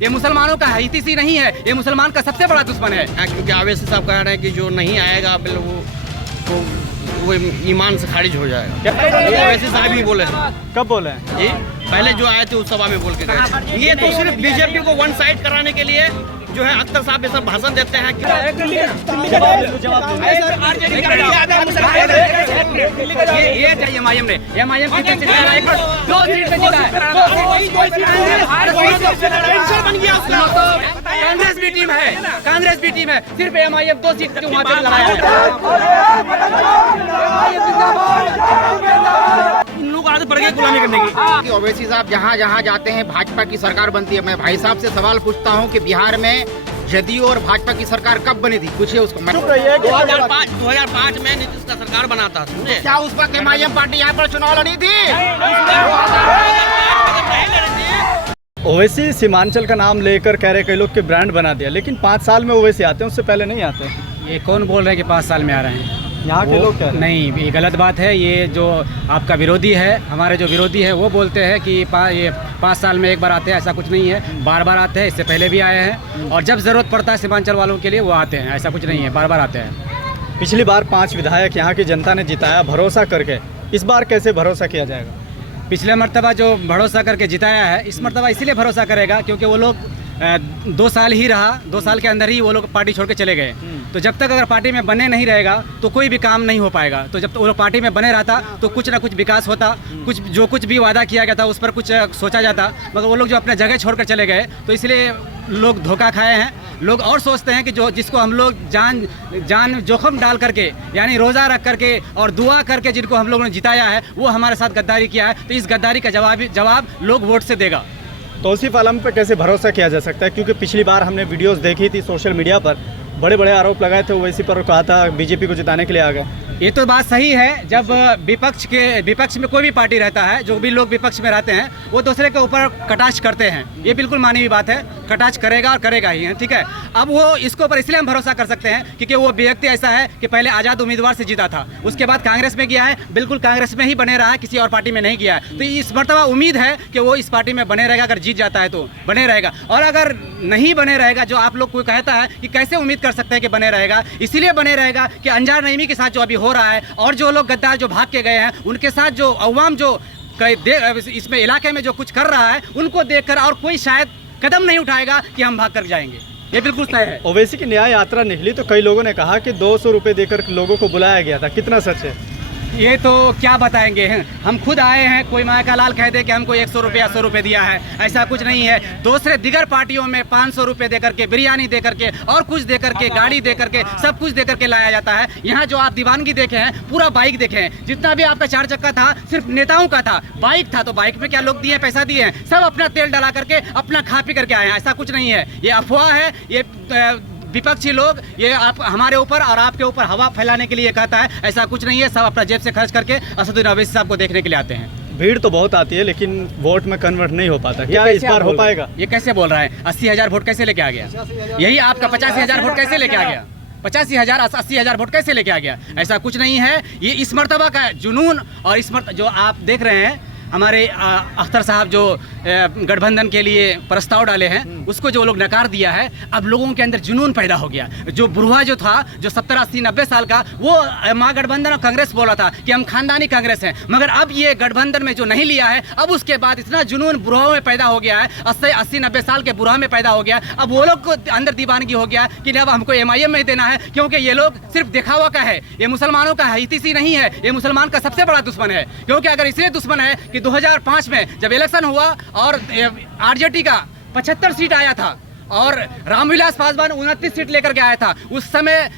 ये मुसलमानों का हितैषी नहीं है, ये मुसलमान का सबसे बड़ा दुश्मन है। क्योंकि अवैसी साहब कह रहे हैं कि जो नहीं आएगा बिल वो ईमान से खारिज हो जाएगा। अवैसी साहब ही बोले हैं। कब बोले हैं? जी पहले जो आए थे उस सभा में बोल के गए। ये तो सिर्फ बीजेपी को वन साइड कराने के लिए जो है अख्तर साहब ये सब भाषण देते हैं। ये एमआईएम ने एमआईएम की सीट जीता है, 2 सीट पे जीता है। कांग्रेस भी टीम है, कांग्रेस भी टीम है, सिर्फ एमआईएम 2 सीट वहाँ पे लगाया आदत बढ़ गई गुलामी करने की। ओवैसी साहब जहाँ जहाँ जाते हैं भाजपा की सरकार बनती है। मैं भाई साहब से सवाल पूछता हूँ कि बिहार में जदयू और भाजपा की सरकार कब बनी थी, पूछिए उसको। 2005 में नीतीश का सरकार बना था। क्या उस वक्त एमआईएम पार्टी यहाँ पर चुनाव लड़ी थी? ओवैसी सीमांचल का नाम लेकर कह रहे कई लोग के ब्रांड बना दिया, लेकिन 5 साल में ओवैसी आते हैं, उससे पहले नहीं आते। ये कौन बोल रहे हैं कि 5 साल में आ रहे हैं? यहाँ के लोग कह रहे हैं। नहीं, ये गलत बात है। ये जो आपका विरोधी है, हमारे जो विरोधी है वो बोलते हैं कि ये 5 साल में एक बार आते हैं, ऐसा कुछ नहीं है। बार बार आते हैं, इससे पहले भी आए हैं और जब ज़रूरत पड़ता है सीमांचल वालों के लिए वो आते हैं, ऐसा कुछ नहीं है, बार बार आते हैं। पिछली बार 5 विधायक यहाँ की जनता ने जिताया भरोसा करके, इस बार कैसे भरोसा किया जाएगा? पिछले मरतबा जो भरोसा करके जिताया है, इस मरतबा इसीलिए भरोसा करेगा क्योंकि वो लोग 2 साल ही रहा, 2 साल के अंदर ही वो लोग पार्टी छोड़ के चले गए। तो जब तक अगर पार्टी में बने नहीं रहेगा तो कोई भी काम नहीं हो पाएगा। तो जब तक वो लोग पार्टी में बने रहता तो कुछ ना कुछ विकास होता, कुछ भी वादा किया गया था उस पर कुछ सोचा जाता, मगर वो लोग जो अपने जगह छोड़कर चले गए तो इसलिए लोग धोखा खाए हैं। लोग और सोचते हैं कि जो जिसको हम लोग जान जोखिम डाल करके यानी रोज़ा रख करके और दुआ करके जिनको हम लोगों ने जिताया है वो हमारे साथ गद्दारी किया है, तो इस गद्दारी का जवाब लोग वोट से देगा। तौसीफ आलम पे कैसे भरोसा किया जा सकता है? क्योंकि पिछली बार हमने वीडियोस देखी थी सोशल मीडिया पर, बड़े बड़े आरोप लगाए थे ओवैसी पर, कहा था बीजेपी को जिताने के लिए आ गए। ये तो बात सही है। जब विपक्ष में कोई भी पार्टी रहता है, जो भी लोग विपक्ष में रहते हैं वो दूसरे के ऊपर कटाक्ष करते हैं, ये बिल्कुल मानवीय बात है, कटाक्ष करेगा और करेगा ही है, ठीक है। अब वो इसके ऊपर इसलिए हम भरोसा कर सकते हैं क्योंकि वो व्यक्ति ऐसा है कि पहले आज़ाद उम्मीदवार से जीता था, उसके बाद कांग्रेस में गया है, बिल्कुल कांग्रेस में ही बने रहा है, किसी और पार्टी में नहीं गया है। तो इस मरतबा उम्मीद है कि वो इस पार्टी में बने रहेगा, अगर जीत जाता है तो बने रहेगा। और अगर नहीं बने रहेगा, जो आप लोग कोई कहता है कि कैसे उम्मीद कर सकते हैं कि बने रहेगा, इसीलिए बने रहेगा कि अंजार नईमी के साथ जो अभी हो रहा है और जो लोग गद्दार जो भाग के गए हैं उनके साथ जो अवाम जो इसमें इलाके में जो कुछ कर रहा है उनको देखकर और कोई शायद कदम नहीं उठाएगा कि हम भाग कर जाएंगे, ये बिल्कुल तय है। ओवैसी की न्याय यात्रा निकली तो कई लोगों ने कहा कि 200 रुपये देकर लोगों को बुलाया गया था, कितना सच है? ये तो क्या बताएंगे, हम खुद आए हैं, कोई माया का लाल कह दे कि हमको 100 रुपये 100 रुपये दिया है, ऐसा कुछ नहीं है। दूसरे दिगर पार्टियों में 500 रुपये दे करके, बिरयानी दे करके और कुछ दे करके, गाड़ी दे करके, सब कुछ दे करके लाया जाता है। यहाँ जो आप दीवानगी देखे हैं, पूरा बाइक देखे हैं, जितना भी आपका 4 चक्का था सिर्फ नेताओं का था, बाइक था तो बाइक में क्या लोग दिए, पैसा दिए हैं, सब अपना तेल डाला करके अपना खा पी करके आए हैं, ऐसा कुछ नहीं है। ये अफवाह है, ये विपक्षी लोग ये आप हमारे ऊपर और आपके ऊपर हवा फैलाने के लिए कहता है, ऐसा कुछ नहीं है। सब अपना जेब से खर्च करके असदुद्दीन ओवैसी साहब को देखने के लिए आते हैं। भीड़ तो बहुत आती है लेकिन वोट में कन्वर्ट नहीं हो पाता, क्या इस बार हो पाएगा? ये कैसे बोल रहा है? 80,000 वोट कैसे लेके आ गया? यही आपका 85,000 वोट कैसे लेके आ गया? 85,000 80,000 वोट कैसे लेके आ गया? ऐसा कुछ नहीं है। ये इस मर्तबा का जुनून और इस मर्तबा जो आप देख रहे हैं, हमारे अख्तर साहब जो गठबंधन के लिए प्रस्ताव डाले हैं उसको जो लोग नकार दिया है, अब लोगों के अंदर जुनून पैदा हो गया। जो बुढ़वा जो था, जो 70 80 90 साल का, वो महागठबंधन और कांग्रेस बोला था कि हम खानदानी कांग्रेस हैं, मगर अब ये गठबंधन में जो नहीं लिया है, अब उसके बाद इतना जुनून बुढ़ाओं में पैदा हो गया है, 80 90 साल के बुढ़ा में पैदा हो गया। अब वो लोग को अंदर दीवानगी हो गया कि अब हमको एमआईएम में देना है, क्योंकि ये लोग सिर्फ दिखावा का है, ये मुसलमानों का हितैषी नहीं है, ये मुसलमान का सबसे बड़ा दुश्मन है। क्योंकि अगर इसलिए दुश्मन है कि 2005 में जब इलेक्शन हुआ और आरजेडी का 75 सीट आया था और रामविलास पासवान 29 सीट लेकर के आया था, उस समय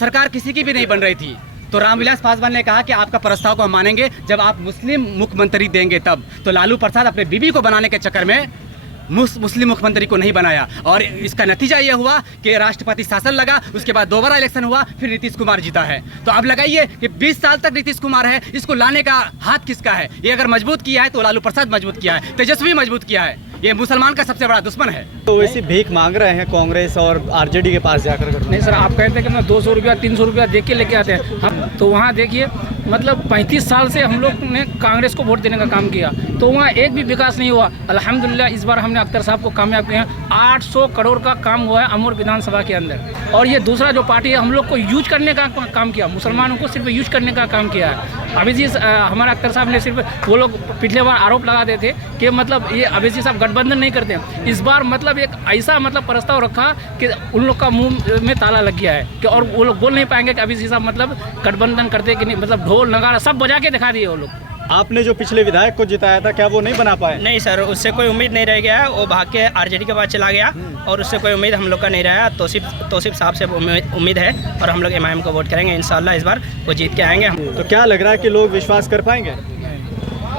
सरकार किसी की भी नहीं बन रही थी। तो रामविलास पासवान ने कहा कि आपका प्रस्ताव को हम मानेंगे जब आप मुस्लिम मुख्यमंत्री देंगे तब। तो लालू प्रसाद अपने बीबी को बनाने के चक्कर में मुस्लिम मुख्यमंत्री को नहीं बनाया और इसका नतीजा ये हुआ कि राष्ट्रपति शासन लगा, उसके बाद दोबारा इलेक्शन हुआ, फिर नीतीश कुमार जीता है। तो अब लगाइए कि 20 साल तक नीतीश कुमार है, इसको लाने का हाथ किसका है? ये अगर मजबूत किया है तो लालू प्रसाद मजबूत किया है, तेजस्वी मजबूत किया है, ये मुसलमान का सबसे बड़ा दुश्मन है। तो वैसे भीख मांग रहे हैं कांग्रेस और आरजेडी के पास जाकर? नहीं सर, आप कहते हैं कि 200 रुपया 300 रुपया देख के लेके आते हैं हम, तो वहाँ देखिए मतलब 35 साल से हम लोग ने कांग्रेस को वोट देने का काम किया, तो वहाँ एक भी विकास नहीं हुआ। अल्हम्दुलिल्लाह इस बार हमने अख्तर साहब को कामयाब किया। 800 करोड़ का काम हुआ है अमूर विधानसभा के अंदर। और ये दूसरा जो पार्टी है हम लोग को यूज करने का काम किया, मुसलमानों को सिर्फ यूज करने का काम किया है। अभी जी हमारा अख्तर साहब ने सिर्फ, वो लोग पिछले बार आरोप लगा देते कि मतलब ये अवैसी साहब गठबंधन नहीं करते हैं। इस बार मतलब एक ऐसा मतलब प्रस्ताव रखा कि उन लोग का मुंह में ताला लग गया है कि और वो लोग बोल नहीं पाएंगे कि अवैसी साहब मतलब गठबंधन करते कि नहीं, मतलब ढोल नगाड़ा सब बजा के दिखा दिए वो लोग। आपने जो पिछले विधायक को जिताया था, क्या वो नहीं बना पाए? नहीं सर, उससे कोई उम्मीद नहीं रह गया है। वो भाग के आरजेडी के पास चला गया और उससे कोई उम्मीद हम लोग का नहीं रहा। तौसीफ साहब से उम्मीद है और हम लोग इमाम को वोट करेंगे इंशाल्लाह। इस बार वो जीत के आएंगे। तो क्या लग रहा है कि लोग विश्वास कर पाएंगे?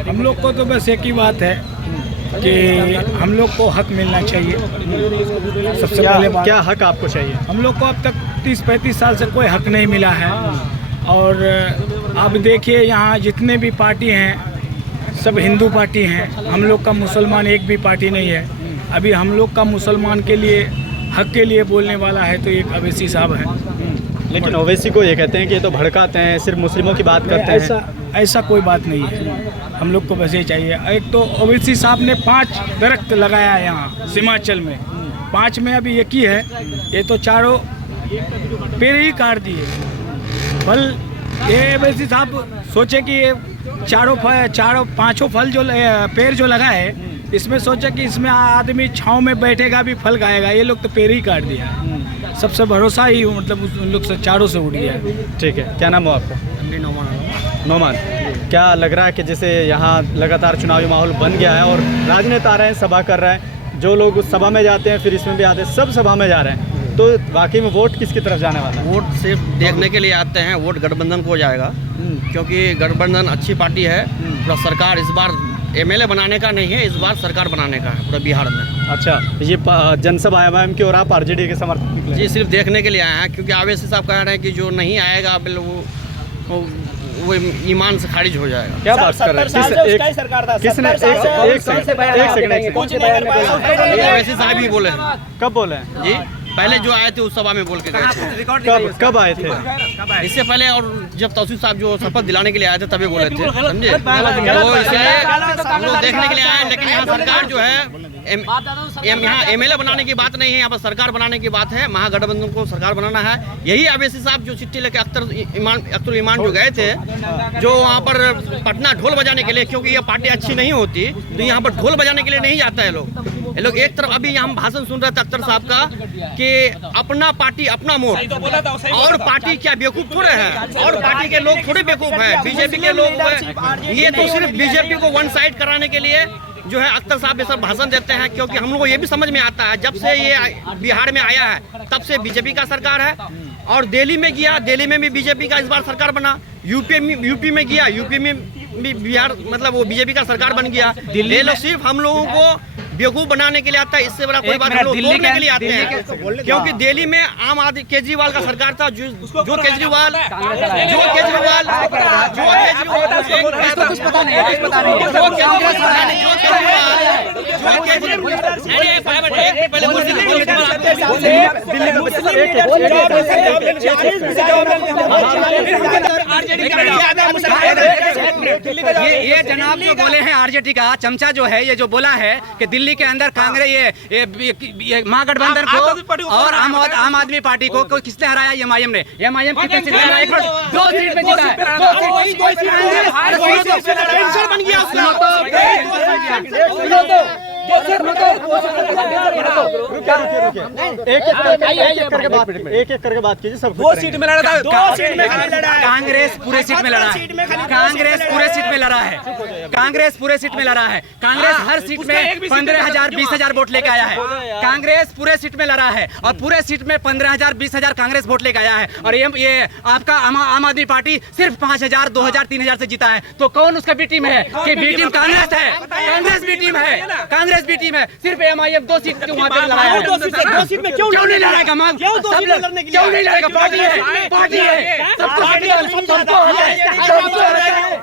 हम लोग को तो बस एक ही बात है कि हम लोग को हक मिलना चाहिए। सबसे पहले बात, क्या हक आपको चाहिए? हम लोग को अब तक 30-35 साल से कोई हक नहीं मिला है। और अब देखिए यहाँ जितने भी पार्टी हैं सब हिंदू पार्टी हैं। हम लोग का मुसलमान एक भी पार्टी नहीं है। अभी हम लोग का मुसलमान के लिए हक के लिए बोलने वाला है तो एक अवैसी साहब है। लेकिन ओवैसी को ये कहते हैं कि ये तो भड़काते हैं, सिर्फ मुस्लिमों की बात करते हैं। ऐसा कोई बात नहीं है। हम लोग को बस ये चाहिए। एक तो ओवैसी साहब ने 5 दरख्त लगाया है यहाँ हिमाचल में, 5 में अभी एक ही है। ये तो चारों पेड़ ही काट दिए। फल ये ओवैसी साहब सोचे कि ये चारों पांचों फल जो पेड़ जो लगा है, इसमें सोचा कि इसमें आदमी छांव में बैठेगा भी फल खाएगा। ये लोग तो पेड़ ही काट दिया। सबसे भरोसा ही मतलब उन लोग से चारों से उठ गया। ठीक है, क्या नाम हो आपका? नोमान। क्या लग रहा है कि जैसे यहाँ लगातार चुनावी माहौल बन गया है और राजनेता आ रहे हैं, सभा कर रहे हैं, जो लोग उस सभा में जाते हैं फिर इसमें भी आते हैं, सब सभा में जा रहे हैं, तो वाकई में वोट किसकी तरफ जाने वाला है? वोट सिर्फ देखने के लिए आते हैं। वोट गठबंधन को जाएगा क्योंकि गठबंधन अच्छी पार्टी है। पूरा सरकार इस बार एमएलए बनाने का नहीं है, इस बार सरकार बनाने का है पूरा बिहार में। अच्छा, ये जनसभा एमआईएम की और आप आरजेडी के समर्थक निकले? जी, सिर्फ देखने के लिए आए हैं क्योंकि अवैसी साहब कह रहे हैं कि जो नहीं आएगा बिल वो ईमान से खारिज हो जाएगा। क्या बात कर रहे हैं? किसने? एक सेकंड। अवैसी साहब ही बोले हैं। कब बोले हैं? जी, पहले जो आए थे उस सभा में बोल के गए थे। कब आए थे? इससे पहले, और जब तौसीफ साहब जो शपथ दिलाने के लिए आए थे तभी बोले थे, समझे? तो इसलिए हम लोग देखने के लिए आए। लेकिन यहाँ सरकार जो है यहाँ एमएलए बनाने की बात नहीं है, यहाँ पर सरकार बनाने की बात है। महागठबंधन को सरकार बनाना है। यही अवैसी साहब जो चिट्ठी लेके अख्तर ईमान जो गए थे, जो वहाँ पर पटना ढोल बजाने के लिए, क्योंकि ये पार्टी अच्छी नहीं होती तो यहाँ पर ढोल बजाने के लिए नहीं जाता है लोग। ये लोग एक तरफ, अभी हम भाषण सुन रहे थे अख्तर साहब का कि अपना पार्टी अपना मोड़, और पार्टी क्या बेवकूफ थोड़े हैं, और पार्टी के लोग थोड़े बेवकूफ हैं, बीजेपी के लोग। ये तो सिर्फ बीजेपी को वन साइड कराने के लिए जो है अख्तर साहब ये सब भाषण देते हैं। क्योंकि हम लोग को ये भी समझ में आता है, जब से ये बिहार में आया है तब से बीजेपी का सरकार है। और दिल्ली में गया, दिल्ली में भी बीजेपी का इस बार सरकार बना। यूपी में गया, यूपी में भी बिहार मतलब वो बीजेपी का सरकार बन गया। ये लोग सिर्फ हम लोगों को बेवकूफ बनाने के लिए आता है। इससे बड़ा कोई बात नहीं, तोड़ने के लिए आते हैं। क्योंकि दिल्ली में आम आदमी केजरीवाल का सरकार था, जो केजरीवाल ये जनाब जो बोले हैं आरजेडी का चमचा जो है, ये जो बोला है कि दिल्ली के अंदर कांग्रेस ये महागठबंधन को और आम आदमी पार्टी को किसने हराया? एमआईएम ने। एमआईएम कितने सीट में? 2 सीट में जीता एक एक करके बात कीजिए। सब 2 सीट में लड़ा था। 2 सीट में कांग्रेस पूरे सीट में लड़ा है। कांग्रेस पूरे सीट में लड़ा है। कांग्रेस पूरे सीट में लड़ा है। कांग्रेस हर सीट में 15,000 20,000 वोट लेके आया है। कांग्रेस पूरे सीट में लड़ा है और पूरे सीट में 15,000 20,000 कांग्रेस वोट लेके आया है। और ये आपका आम आदमी पार्टी सिर्फ 5,000 2,000 3,000 से जीता है। तो कौन उसका बी टीम है? कि बी टीम कांग्रेस है। कांग्रेस बी टीम है। कांग्रेस बी टीम है। सिर्फ एमआईएम 2 सीट वहाँ पे लड़ा है। 2 सीट में क्यों नहीं लड़ेगा? मांग क्यों नहीं लड़ेगा? पार्टी है, पार्टी है, सबको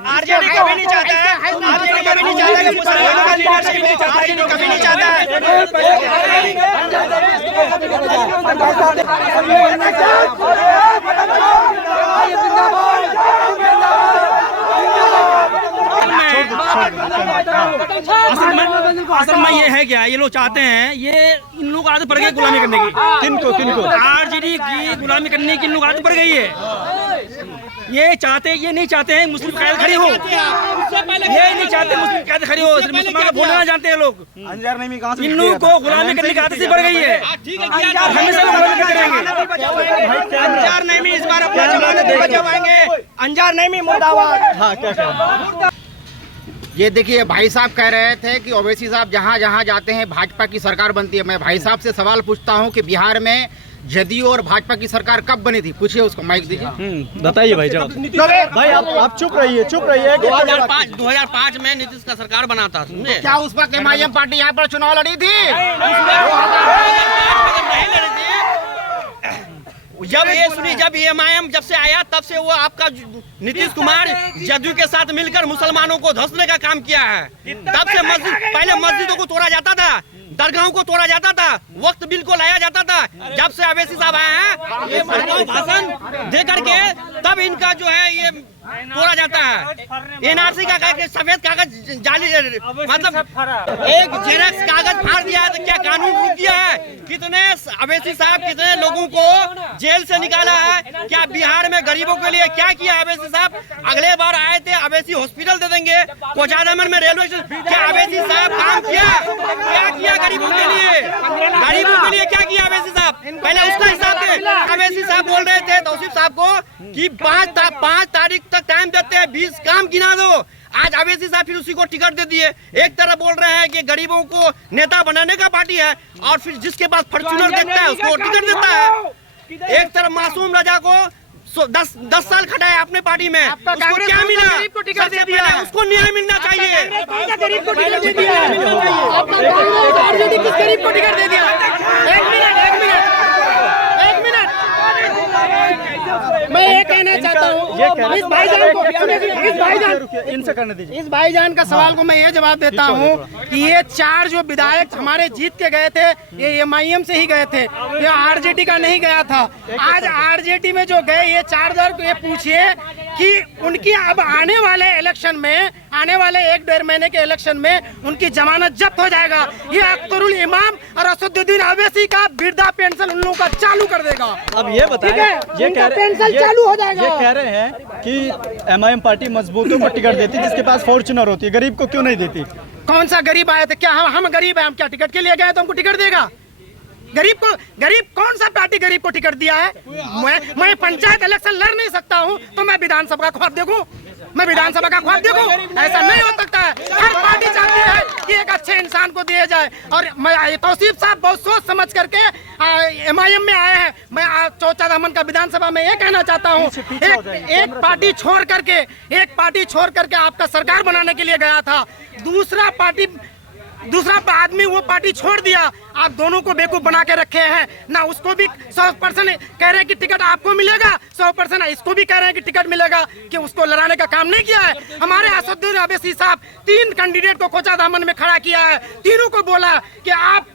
आरजेडी को भी नहीं चाहता है, आरजेडी को भी नहीं चाहता है, मुसलमानों का लीडरशिप नहीं चाहता, आरजेडी कभी नहीं चाहता है। असल में ये है क्या, ये लोग चाहते हैं, ये इन लोग आदत पड़ गई गुलामी करने की। किनको आरजेडी की गुलामी करने की इन लोग आदत पड़ गई है। ये नहीं चाहते हैं मुस्लिम कायद खड़ी हो, ये नहीं चाहते मुस्लिम कायद खड़ी हो, सिर्फ मुसलमान को बोलना जानते हैं लोग। इन लोगों को गुलामी करने की आदत से बढ़ गई है, हमेशा गुलामी करते रहेंगे। अंजार नहीं, इस बार अपना जमानत देकर जब आएंगे, अंजार नहीं मुर्दाबाद। हाँ, क्या कह ये देखिए, भाई साहब कह रहे थे कि ओवैसी साहब जहाँ जहाँ जाते हैं भाजपा की सरकार बनती है। मैं भाई साहब से सवाल पूछता हूँ कि बिहार में जदयू और भाजपा की सरकार कब बनी थी? पूछिए उसको, माइक दीजिए। बताइए भाई जवाब। भाई आप चुप रहिए। 2005 में नीतीश का सरकार बना था, समझे? क्या उस वक्त एमआईएम पार्टी यहाँ पर चुनाव लड़ी थी? जब ये सुनी, जब एमआईएम जब से आया तब से वो आपका नीतीश कुमार जदयू के साथ मिलकर मुसलमानों को धंसने का काम किया है। तब से पहले मस्जिदों को तोड़ा जाता था, दरगाहों को तोड़ा जाता था, वक्त बिल को लाया जाता था। जब से अवैसी साहब आए हैं, ये भाषण दे करके तब इनका जो है ये तोड़ा जाता है। एनआरसी का सफेद कागज जाली, मतलब एक जेरक्स कागज फाड़ दिया है, तो क्या कानून रुक गया है? कितने अवैसी साहब कितने लोगों को जेल से निकाला है? क्या बिहार में गरीबों के लिए क्या किया अवैसी साहब? अगले बार आए थे, अवैसी हॉस्पिटल दे देंगे, कोचादामन में रेलवे स्टेशन, क्या अवैसी साहब काम किया? क्या किया गरीबों के लिए? गरीबों के लिए क्या किया अवैसी साहब? पहले उसका हिसाब दे। अवैसी साहब बोल रहे थे तौसीफ साहब को कि 5 तारीख तक टाइम देते हैं, 20 काम गिना दो। आज अवैसी साहब फिर उसी को टिकट दे दिए। एक तरफ बोल रहे हैं कि गरीबों को नेता बनाने का पार्टी है, और फिर जिसके पास फॉर्च्यूनर देखता है उसको टिकट देता है। एक तरफ मासूम रजा को 10 साल खटाया अपने पार्टी में, उसको क्या मिला? सबसे पहले उसको न्याय मिलना चाहिए। गरीब को टिकट दे दिया, किस गरीब को टिकट दे दिया? एक मिनट मैं ये कहना चाहता हूँ, इस भाईजान का सवाल को मैं ये जवाब देता हूँ कि ये 4 जो विधायक हमारे जीत के गए थे, ये एमआईएम से ही गए थे, ये आरजेडी का नहीं गया था। आज आरजेडी में जो गए ये 4 दल को ये पूछिए कि उनकी अब आने वाले इलेक्शन में, आने वाले 1-1.5 महीने के इलेक्शन में उनकी जमानत जब्त हो जाएगा। ये अख्तरुल इमाम और असदुद्दीन अवैसी का वृद्धा पेंशन उन लोगों का चालू कर देगा। अब ये बताएं, ये चालू हो जाएगा। ये कह रहे हैं कि एमआईएम पार्टी मजबूतों को टिकट देती जिसके पास फॉर्च्यूनर होती है, गरीब को क्यों नहीं देती? कौन सा गरीब आए थे? क्या हम गरीब हैं? हम क्या टिकट के लिए गए तो हमको टिकट देगा? गरीब कौन सा पार्टी गरीब को टिकट दिया है? मैं पंचायत इलेक्शन लड़ नहीं सकता हूँ तो मैं विधानसभा का ख्वाब देखूं? मैं विधानसभा का ख्वाब देखूं? ऐसा नहीं हो सकता है। हर पार्टी चाहती है कि एक अच्छे इंसान को दिया जाए, और मैं तौसीफ साहब बहुत सोच समझ करके एमआईएम में आए हैं। मैं चौचादामन का विधानसभा में ये कहना चाहता हूँ, एक पार्टी छोड़ करके आपका सरकार बनाने के लिए गया था, दूसरा आदमी वो पार्टी छोड़ दिया। आप दोनों को बेवकूफ बना के रखे हैं ना। उसको भी 100% कह रहे हैं कि टिकट आपको मिलेगा, 100% इसको भी कह रहे हैं कि टिकट मिलेगा, कि उसको लड़ाने का काम नहीं किया है। हमारे असदुद्दीन अवैसी साहब 3 कैंडिडेट को कोचादामन में खड़ा किया है, तीनों को बोला कि आप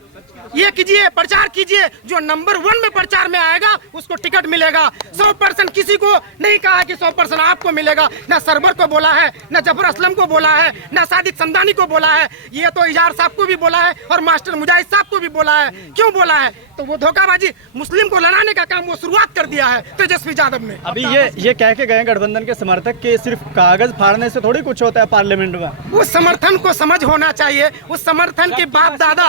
ये कीजिए, प्रचार कीजिए, जो नंबर 1 में प्रचार में आएगा उसको टिकट मिलेगा। 100% किसी को नहीं कहा कि 100% आपको मिलेगा। ना सरवर को बोला है, ना जफर असलम को बोला है, ना सादिक समदानी को बोला है। ये तो इजार साहब को भी बोला है और मास्टर मुजाहिद साहब को भी बोला है। क्यों बोला है? तो वो धोखाबाजी, मुस्लिम को लड़ाने का काम वो शुरुआत कर दिया है तेजस्वी यादव ने। अभी ये कह के गए गठबंधन के समर्थक के सिर्फ कागज फाड़ने से थोड़ी कुछ होता है पार्लियामेंट में। उस समर्थन को समझ होना चाहिए। उस समर्थन के बाप दादा,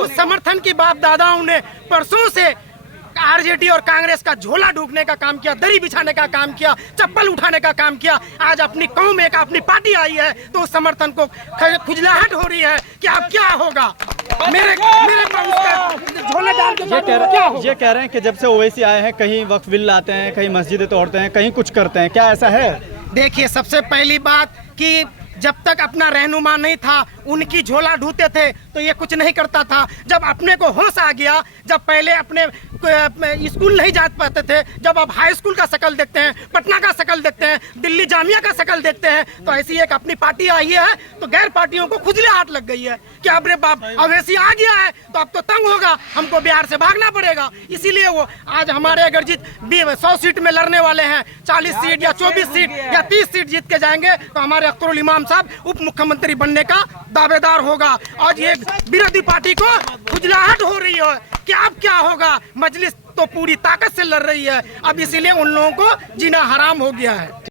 उस समर्थन की बाप दादाओं ने परसों से आरजेडी और कांग्रेस का झोला ढूंढने का काम किया, दरी बिछाने का काम किया, चप्पल उठाने का काम किया। आज अपनी कौम एक अपनी पार्टी आई है तो उस समर्थन को खुजलाहट हो रही है कि अब क्या होगा। मेरे झोले डाल के ये कह रहे हैं कि जब से ओवैसी आए हैं कहीं वक्फ बिल लाते हैं, कहीं मस्जिदें तोड़ते हैं, कहीं कुछ करते हैं, क्या ऐसा है? देखिए, सबसे पहली बात कि जब तक अपना रहनुमा नहीं था, उनकी झोला ढूंढते थे तो ये कुछ नहीं करता था। जब अपने को होश आ गया, जब पहले अपने स्कूल नहीं जा पाते थे, जब अब हाई स्कूल का शकल देखते हैं, पटना का शकल देखते हैं, दिल्ली जामिया का शकल देखते हैं, तो ऐसी एक अपनी पार्टी आई है तो गैर पार्टियों को खुजलाहट लग गई है कि अब रे बाप अवैसी आ गया है तो अब तो तंग होगा, हमको बिहार से भागना पड़ेगा। इसीलिए वो आज हमारे अगर 100 सीट में लड़ने वाले हैं, 40 सीट या 24 सीट या 30 सीट जीत के जाएंगे तो हमारे अख्तरुल इमाम साहब उप मुख्यमंत्री बनने का दावेदार होगा। आज ये विरोधी पार्टी को खुजलाहट हो रही है कि अब क्या होगा, मजलिस तो पूरी ताकत से लड़ रही है, अब इसीलिए उन लोगों को जीना हराम हो गया है।